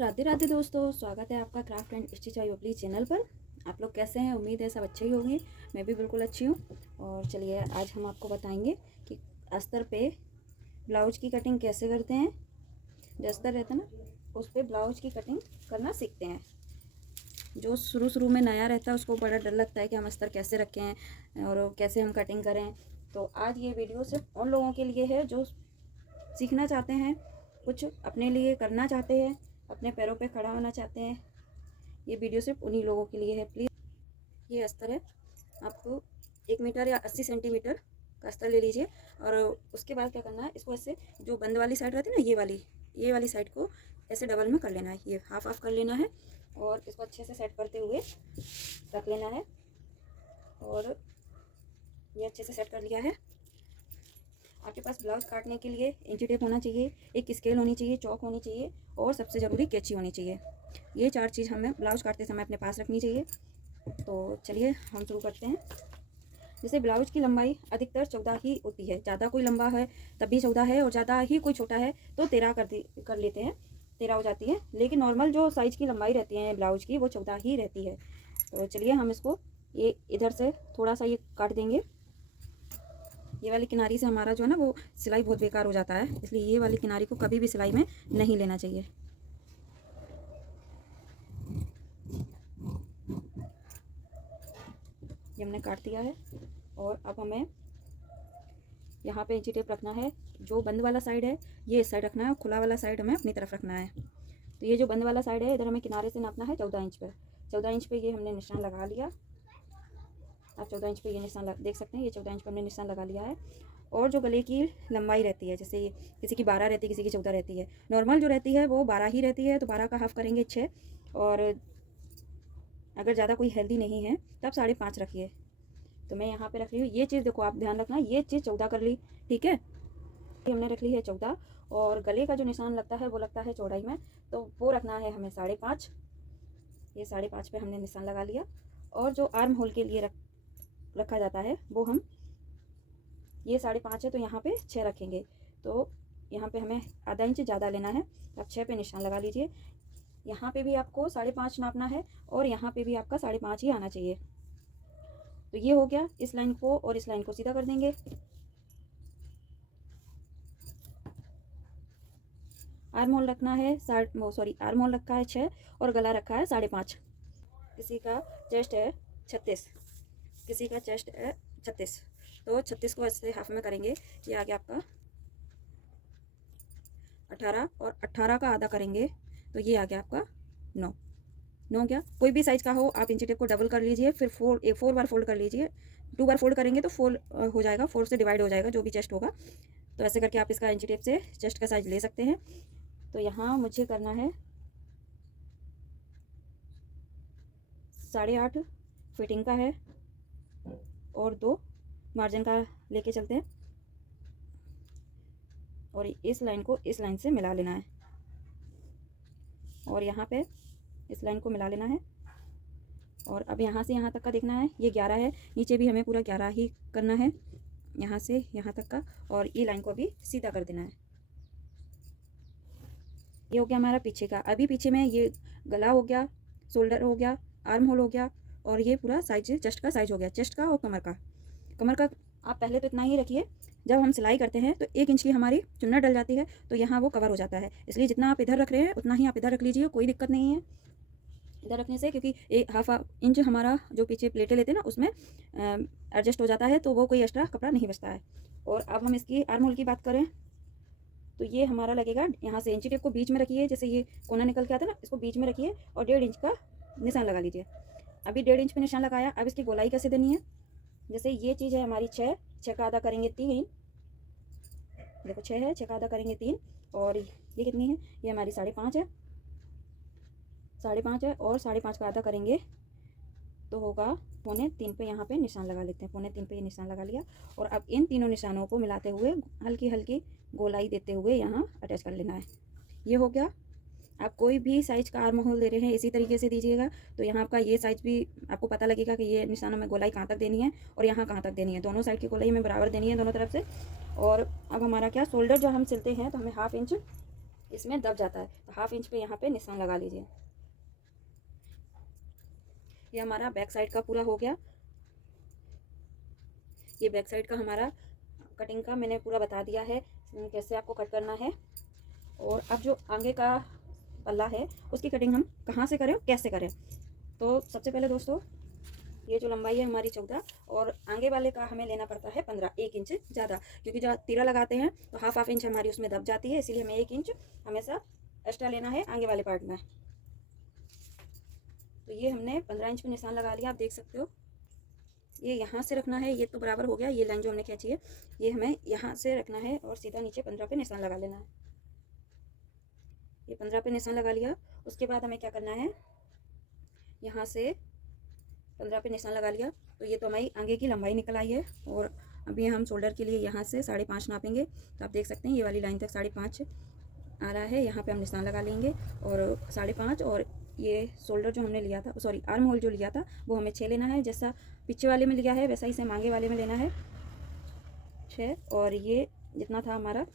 राधे राधे दोस्तों, स्वागत है आपका क्राफ्ट एंड स्टिच बाय ओपली चैनल पर। आप लोग कैसे हैं? उम्मीद है सब अच्छे ही होंगे। मैं भी बिल्कुल अच्छी हूँ। और चलिए आज हम आपको बताएंगे कि अस्तर पे ब्लाउज की कटिंग कैसे करते हैं। जो अस्तर रहता है ना, उस पर ब्लाउज की कटिंग करना सीखते हैं। जो शुरू में नया रहता है उसको बड़ा डर लगता है कि हम अस्तर कैसे रखें और कैसे हम कटिंग करें। तो आज ये वीडियो सिर्फ उन लोगों के लिए है जो सीखना चाहते हैं, कुछ अपने लिए करना चाहते हैं, अपने पैरों पे खड़ा होना चाहते हैं। ये वीडियो सिर्फ उन्हीं लोगों के लिए है। प्लीज़ ये अस्तर है, आपको 1 मीटर या 80 सेंटीमीटर का अस्तर ले लीजिए। और उसके बाद क्या करना है, इसको ऐसे जो बंद वाली साइड रहती है ना, ये वाली साइड को ऐसे डबल में कर लेना है। ये हाफ हाफ कर लेना है और इसको अच्छे से सेट करते हुए रख लेना है। और ये अच्छे से सेट कर लिया है। आपके पास ब्लाउज काटने के लिए इंची टेप होना चाहिए, एक स्केल होनी चाहिए, चौक होनी चाहिए और सबसे ज़रूरी कैंची होनी चाहिए। ये 4 चीज़ हमें ब्लाउज काटते समय अपने पास रखनी चाहिए। तो चलिए हम शुरू करते हैं। जैसे ब्लाउज की लंबाई अधिकतर 14 ही होती है। ज़्यादा कोई लंबा है तब भी 14 है, और ज़्यादा ही कोई छोटा है तो 13 कर लेते हैं, 13 हो जाती है। लेकिन नॉर्मल जो साइज़ की लंबाई रहती है ब्लाउज की वो 14 ही रहती है। तो चलिए हम इसको ये इधर से थोड़ा सा ये काट देंगे। ये वाली किनारी से हमारा जो है ना वो सिलाई बहुत बेकार हो जाता है, इसलिए ये वाली किनारी को कभी भी सिलाई में नहीं लेना चाहिए। ये हमने काट दिया है। और अब हमें यहाँ पे इंची टेप रखना है। जो बंद वाला साइड है ये इस साइड रखना है और खुला वाला साइड हमें अपनी तरफ रखना है। तो ये जो बंद वाला साइड है इधर हमें किनारे से नापना है 14 इंच पर। 14 इंच पे ये हमने निशान लगा लिया। आप 14 इंच पे ये निशान देख सकते हैं। ये 14 इंच पर हमने निशान लगा लिया है। और जो गले की लंबाई रहती है, जैसे किसी की 12 रहती है, किसी की 14 रहती है। नॉर्मल जो रहती है वो 12 ही रहती है, तो 12 का हाफ करेंगे 6। और अगर ज़्यादा कोई हेल्दी नहीं है तब 5.5 रखिए। तो मैं यहाँ पे रख रही हूँ। ये चीज़ देखो, आप ध्यान रखना, ये चीज़ 14 कर ली, ठीक है। हमने रख ली है 14। और गले का जो निशान लगता है वो लगता है चौड़ाई में, तो वो रखना है हमें 5.5। ये 5.5 पे हमने निशान लगा लिया। और जो आर्म होल के लिए रखा जाता है वो हम, ये 5.5 है तो यहाँ पे 6 रखेंगे। तो यहाँ पे हमें आधा इंच ज़्यादा लेना है। आप 6 पे निशान लगा लीजिए। यहाँ पे भी आपको 5.5 नापना है और यहाँ पे भी आपका 5.5 ही आना चाहिए। तो ये हो गया। इस लाइन को और इस लाइन को सीधा कर देंगे। आर्म होल रखना है आर्म होल रखा है 6 और गला रखा है 5.5। किसी का चेस्ट है 36, किसी का चेस्ट है 36, तो 36 को ऐसे हाफ में करेंगे। ये आ गया आपका 18 और 18 का आधा करेंगे तो ये आ गया आपका 9। 9 क्या, कोई भी साइज़ का हो आप इंची टेप को डबल कर लीजिए, फिर 4 बार फोल्ड कर लीजिए। 2 बार फोल्ड करेंगे तो 4 हो जाएगा, 4 से डिवाइड हो जाएगा जो भी चेस्ट होगा। तो ऐसे करके आप इसका इंची टेप से चेस्ट का साइज ले सकते हैं। तो यहाँ मुझे करना है 8.5 फिटिंग का है और 2 मार्जिन का लेके चलते हैं। और इस लाइन को इस लाइन से मिला लेना है और यहाँ पे इस लाइन को मिला लेना है। और अब यहाँ से यहाँ तक का देखना है, ये 11 है, नीचे भी हमें पूरा 11 ही करना है, यहाँ से यहाँ तक का। और ये लाइन को भी सीधा कर देना है। ये हो गया हमारा पीछे का। अभी पीछे में ये गला हो गया, शोल्डर हो गया, आर्म होल हो गया और ये पूरा साइज चेस्ट का साइज हो गया, चेस्ट का और कमर का आप पहले तो इतना ही रखिए। जब हम सिलाई करते हैं तो 1 इंच की हमारी चुन्नट डल जाती है, तो यहाँ वो कवर हो जाता है। इसलिए जितना आप इधर रख रहे हैं उतना ही आप इधर रख लीजिए, कोई दिक्कत नहीं है इधर रखने से, क्योंकि हाफ इंच हमारा जो पीछे प्लेटें लेते हैं ना उसमें एडजस्ट हो जाता है, तो वो कोई एक्स्ट्रा कपड़ा नहीं बचता है। और अब हम इसकी आर्म होल की बात करें तो ये हमारा लगेगा, यहाँ से इंची टेप को बीच में रखिए, जैसे ये कोना निकल के आता है ना, इसको बीच में रखिए और 1.5 इंच का निशान लगा लीजिए। अभी 1.5 इंच पे निशान लगाया। अब इसकी गोलाई कैसे देनी है, जैसे ये चीज़ है हमारी 6 का आधा करेंगे 3। देखो 6 है, 6 का आधा करेंगे 3। और ये कितनी है, ये हमारी 5.5 है, 5.5 है और 5.5 का आधा करेंगे तो होगा 3.25 पे। यहाँ पे निशान लगा लेते हैं, 3.25 पे ये निशान लगा लिया। और अब इन तीनों निशानों को मिलाते हुए हल्की हल्की गोलाई देते हुए यहाँ अटैच कर लेना है। ये हो गया। आप कोई भी साइज़ का आर्म होल दे रहे हैं इसी तरीके से दीजिएगा, तो यहाँ आपका ये साइज़ भी आपको पता लगेगा कि ये निशान में गोलाई कहाँ तक देनी है और यहाँ कहाँ तक देनी है। दोनों साइड की गोलाई हमें बराबर देनी है दोनों तरफ से। और अब हमारा क्या, शोल्डर जो हम सिलते हैं तो हमें 1/2 इंच इसमें दब जाता है। तो 1/2 इंच पे यहाँ पे निशान लगा लीजिए। ये हमारा बैक साइड का पूरा हो गया। ये बैक साइड का हमारा कटिंग का मैंने पूरा बता दिया है कैसे आपको कट करना है। और अब जो आगे का पल्ला है उसकी कटिंग हम कहाँ से करें, कैसे करें। तो सबसे पहले दोस्तों, ये जो लंबाई है हमारी 14 और आगे वाले का हमें लेना पड़ता है 15, 1 इंच ज़्यादा, क्योंकि जब तीरा लगाते हैं तो 1/2 इंच हमारी उसमें दब जाती है, इसीलिए हमें 1 इंच हमेशा एक्स्ट्रा लेना है आगे वाले पार्ट में। तो ये हमने 15 इंच में निशान लगा लिया, आप देख सकते हो। ये यहाँ से रखना है, ये तो बराबर हो गया। ये लाइन जो हमने खींची है ये हमें यहाँ से रखना है और सीधा नीचे 15 पे निशान लगा लेना है। ये 15 पे निशान लगा लिया। उसके बाद हमें क्या करना है, यहाँ से 15 पे निशान लगा लिया। तो ये तो हमारी आगे की लंबाई निकल आई है। और अभी हम शोल्डर के लिए यहाँ से 5.5 नापेंगे। तो आप देख सकते हैं ये वाली लाइन तक 5.5 आ रहा है। यहाँ पे हम निशान लगा लेंगे और 5.5। और ये शोल्डर जो हमने लिया था, सॉरी आर्म होल जो लिया था, वो हमें 6 लेना है। जैसा पीछे वाले में लिया है वैसा ही सेम आगे वाले में लेना है 6। और ये जितना था हमारा,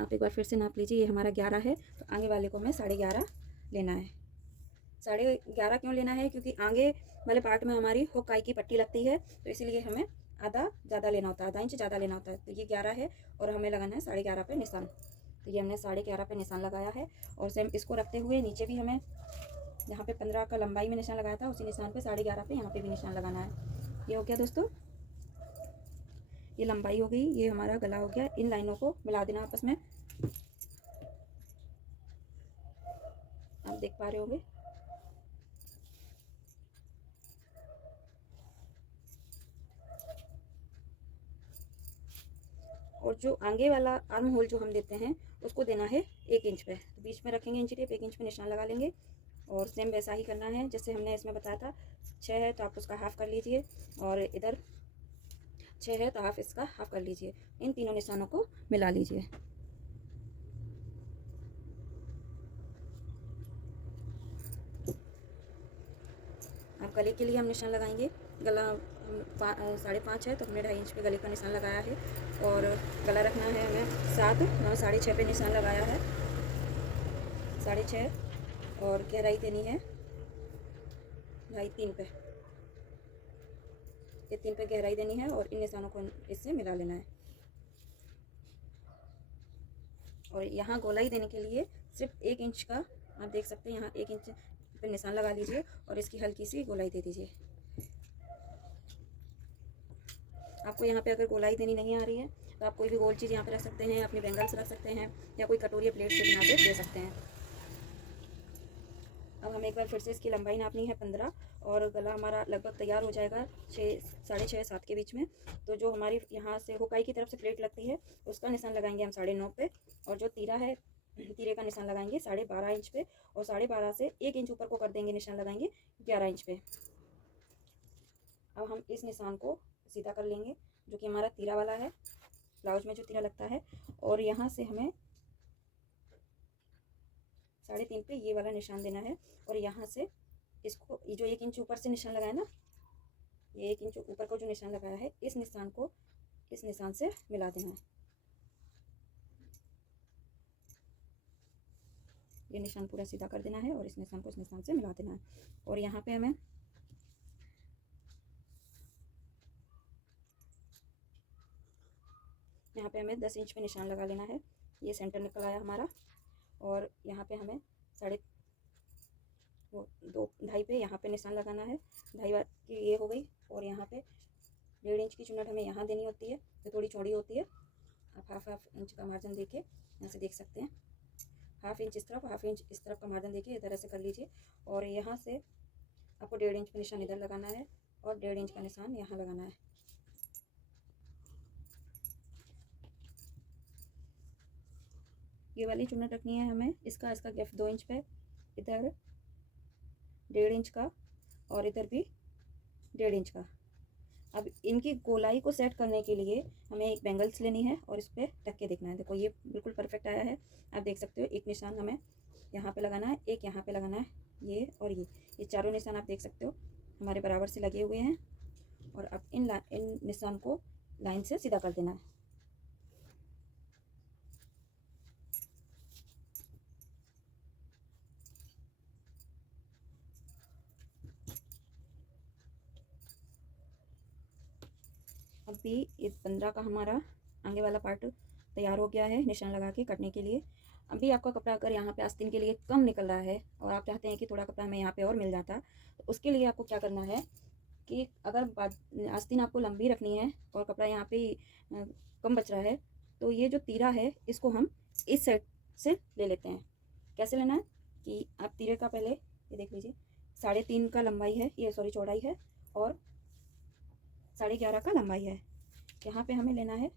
आप एक बार फिर से नाप लीजिए। ये हमारा 11 है, तो आगे वाले को हमें 11.5 लेना है। 11.5 क्यों लेना है, क्योंकि आगे वाले पार्ट में हमारी हुकाई की पट्टी लगती है, तो इसीलिए हमें आधा ज़्यादा लेना होता है, आधा इंच ज़्यादा लेना होता है। तो ये 11 है और हमें लगाना है 11.5 पे निशान। तो ये हमने 11.5 पे निशान लगाया है। और सेम इसको रखते हुए नीचे भी हमें यहाँ पे 15 का लंबाई में निशान लगाया था, उसी निशान पे 11.5 पे यहाँ पे भी निशान लगाना है। ये हो गया दोस्तों, ये लंबाई हो गई, ये हमारा गला हो गया। इन लाइनों को मिला देना आपस में, आप देख पा रहे होंगे। और जो आगे वाला आर्म होल जो हम देते हैं उसको देना है 1 इंच पे। तो बीच में रखेंगे इंची टेप, 1 इंच पे निशान लगा लेंगे। और सेम वैसा ही करना है जैसे हमने इसमें बताया था। 6 है तो आप उसका हाफ कर लीजिए, और इधर 6 है तो आप इसका हाफ कर लीजिए। इन तीनों निशानों को मिला लीजिए। अब गले के लिए हम निशान लगाएंगे। गला हम 5.5 है तो हमने 2.5 इंच पे गले का निशान लगाया है। और गला रखना है हमें 7, 6.5 पे निशान लगाया है 6.5। और गहराई देनी है 2.5, 3 पे, ये 3 पे गहराई देनी है। और इन निशानों को इससे मिला लेना है। और यहाँ गोलाई देने के लिए सिर्फ 1 इंच का, आप देख सकते हैं यहाँ 1 इंच पे निशान लगा लीजिए और इसकी हल्की सी गोलाई दे दीजिए। आपको यहाँ पे अगर गोलाई देनी नहीं आ रही है तो आप कोई भी गोल चीज़ यहाँ पे रख सकते हैं, अपनी बैंगल्स रख सकते हैं, या कोई कटोरी या प्लेट से भी यहाँ पे दे सकते हैं। अब हमें एक बार फिर से इसकी लंबाई नापनी है 15। और गला हमारा लगभग तैयार हो जाएगा 6, 6.5, 7 के बीच में। तो जो हमारी यहाँ से हुकाई की तरफ से प्लेट लगती है उसका निशान लगाएंगे हम 9.5 पे। और जो तीरा है, तीरे का निशान लगाएंगे 12.5 इंच पे। और 12.5 से 1 इंच ऊपर को कर देंगे, निशान लगाएंगे 11 इंच पे। अब हम इस निशान को सीधा कर लेंगे, जो कि हमारा तीरा वाला है, ब्लाउज में जो तीरा लगता है। और यहाँ से हमें 3.5 पे ये वाला निशान देना है। और यहाँ से इसको, ये जो 1 इंच ऊपर से निशान लगाया ना, ये 1 इंच ऊपर को जो निशान लगाया है, इस निशान को इस निशान से मिला देना है। ये निशान पूरा सीधा कर देना है और इस निशान को इस निशान से मिला देना है। और यहाँ पे हमें यहाँ पे हमें 10 इंच पे निशान लगा लेना है। ये सेंटर निकल आया हमारा। और यहाँ पे हमें 2.5 पे यहाँ पे निशान लगाना है। 2.5 की ये हो गई। और यहाँ पे 1.5 इंच की चुन्नट हमें यहाँ देनी होती है, तो थोड़ी चौड़ी होती है। आप हाफ इंच का मार्जिन देके यहाँ से देख सकते हैं। 1/2 इंच इस तरफ, 1/2 इंच इस तरफ का मार्जिन देखिए, इस तरह से कर लीजिए। और यहाँ से आपको 1.5 इंच का निशान इधर लगाना है और 1.5 इंच का निशान यहाँ लगाना है। ये वाली चुन्नट रखनी है हमें। इसका गैप 2 इंच पे, इधर 1.5 इंच का और इधर भी 1.5 इंच का। अब इनकी गोलाई को सेट करने के लिए हमें एक बैंगल्स लेनी है और इस पर टक के देखना है। देखो ये बिल्कुल परफेक्ट आया है, आप देख सकते हो। एक निशान हमें यहाँ पे लगाना है, एक यहाँ पे लगाना है, ये और ये चारों निशान आप देख सकते हो हमारे बराबर से लगे हुए हैं। और अब इन निशान को लाइन से सीधा कर देना है। अभी इस 15 का हमारा आगे वाला पार्ट तैयार हो गया है निशान लगा के कटने के लिए। अभी आपका कपड़ा अगर यहाँ पे आस्तीन के लिए कम निकल रहा है और आप चाहते हैं कि थोड़ा कपड़ा हमें यहाँ पे और मिल जाता, तो उसके लिए आपको क्या करना है कि अगर आस्तीन आपको लंबी रखनी है और कपड़ा यहाँ पे कम बच रहा है, तो ये जो तीरा है इसको हम इस साइड से ले लेते हैं। कैसे लेना है कि आप तीरे का पहले ये देख लीजिए, 3.5 का लंबाई है, ये सॉरी चौड़ाई है, और 11.5 का लंबाई है। यहाँ पे हमें लेना है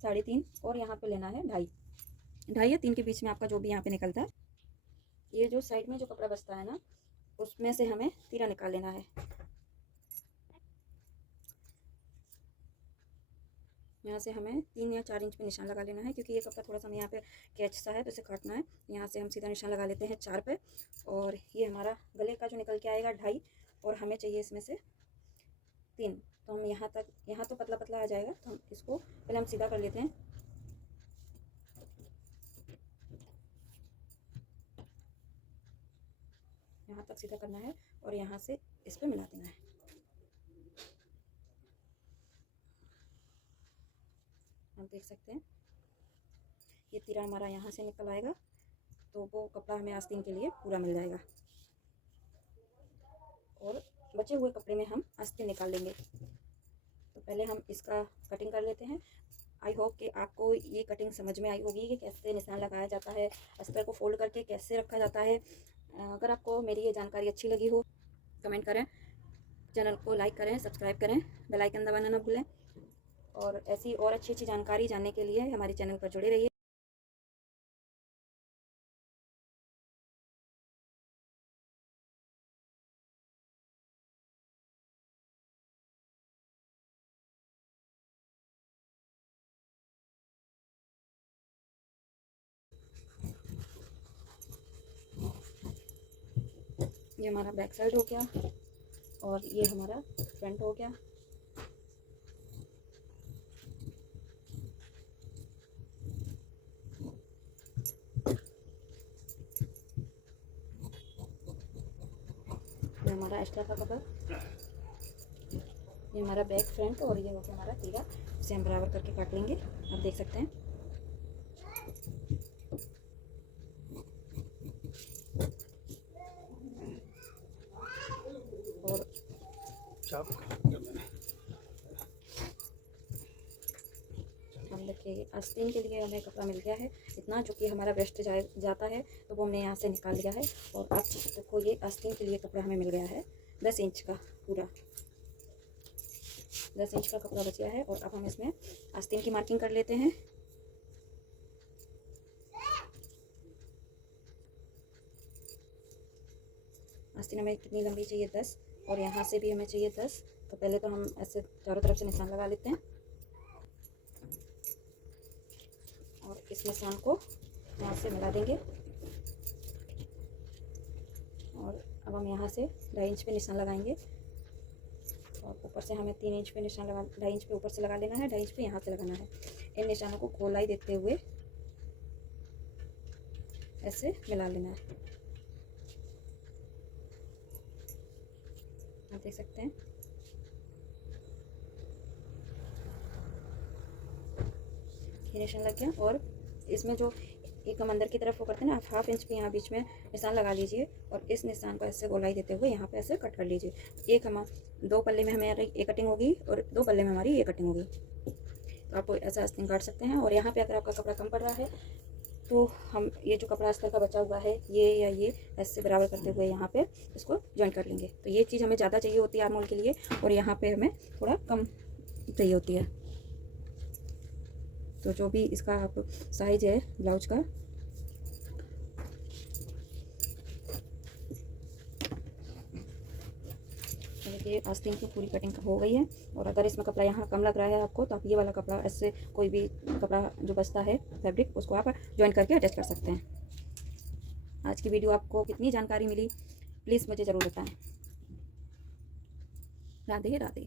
3.5 और यहाँ पे लेना है 2.5 या 3 के बीच में आपका जो भी यहाँ पे निकलता है। ये जो साइड में जो कपड़ा बचता है ना, उसमें से हमें तीरा निकाल लेना है। यहाँ से हमें 3 या 4 इंच पे निशान लगा लेना है, क्योंकि ये कपड़ा थोड़ा सा हमें यहाँ पे कैच सा है तो इसे काटना है। यहाँ से हम सीधा निशान लगा लेते हैं 4 पे, और ये हमारा गले का जो निकल के आएगा 2.5, और हमें चाहिए इसमें से 3। तो हम यहाँ तो पतला पतला आ जाएगा, तो हम इसको पहले हम सीधा कर लेते हैं। यहाँ तक सीधा करना है और यहाँ से इस पे मिला देना है। आप देख सकते हैं ये तीरा हमारा यहाँ से निकल आएगा, तो वो कपड़ा हमें आस्तीन के लिए पूरा मिल जाएगा, और बचे हुए कपड़े में हम आस्तीन निकाल लेंगे। तो पहले हम इसका कटिंग कर लेते हैं। आई होप कि आपको ये कटिंग समझ में आई होगी कि कैसे निशान लगाया जाता है, अस्तर को फोल्ड करके कैसे रखा जाता है। अगर आपको मेरी ये जानकारी अच्छी लगी हो, कमेंट करें, चैनल को लाइक करें, सब्सक्राइब करें, बेल आइकन दबाना ना भूलें, और ऐसी और अच्छी जानकारी जानने के लिए हमारे चैनल पर जुड़े रहिए। ये हमारा बैक साइड हो गया और ये हमारा फ्रंट हो गया। ये हमारा एक्स्ट्रा का कपड़ा, ये हमारा बैक फ्रंट, और ये हो गया हमारा तीरा। इसे हम बराबर करके काट लेंगे। आप देख सकते हैं और हम देखिए आस्तीन के लिए हमें कपड़ा मिल गया है इतना, जो कि हमारा वेस्ट जाता है, तो वो हमने यहाँ से निकाल लिया है। और आप देखो ये आस्तीन के लिए कपड़ा हमें मिल गया है 10 इंच का, पूरा 10 इंच का कपड़ा बच गया है। और अब हम इसमें आस्तीन की मार्किंग कर लेते हैं। आस्तीन हमें कितनी लंबी चाहिए? 10, और यहाँ से भी हमें चाहिए 10। तो पहले तो हम ऐसे चारों तरफ से निशान लगा लेते हैं, और इस निशान को यहाँ से मिला देंगे। और अब हम यहाँ से 2.5 इंच पे निशान लगाएंगे, और ऊपर से हमें 3 इंच पे निशान लगा, 2.5 इंच पे ऊपर से लगा लेना है, 2.5 इंच पे यहाँ से लगाना है। इन निशानों को गोलाई देते हुए ऐसे मिला लेना है। आप देख सकते हैं ये निशान लग गया। और इसमें जो एक हम अंदर की तरफ वो करते हैं ना, 1/2 इंच पे यहाँ बीच में निशान लगा लीजिए, और इस निशान को ऐसे गोलाई देते हुए यहाँ पे ऐसे कट कर लीजिए। एक हम 2 पल्ले में हमारी ये कटिंग होगी, और 2 पल्ले में हमारी ये कटिंग होगी। तो आप ऐसा आस्तीन काट सकते हैं। और यहाँ पे अगर आपका कपड़ा कम पड़ रहा है, तो हम ये जो कपड़ा अस्तर का बचा हुआ है, ये या ये ऐसे बराबर करते हुए यहाँ पे इसको ज्वाइन कर लेंगे। तो ये चीज़ हमें ज़्यादा चाहिए होती है आर्म होल के लिए, और यहाँ पे हमें थोड़ा कम चाहिए होती है। तो जो भी इसका आप साइज है ब्लाउज का, देखिए आस्तीन की पूरी कटिंग हो गई है। और अगर इसमें कपड़ा यहाँ कम लग रहा है आपको, तो आप ये वाला कपड़ा ऐसे कोई भी कपड़ा जो बचता है फैब्रिक, उसको आप ज्वाइन करके अटैच कर सकते हैं। आज की वीडियो आपको कितनी जानकारी मिली, प्लीज़ मुझे ज़रूर बताएं। राधे राधे।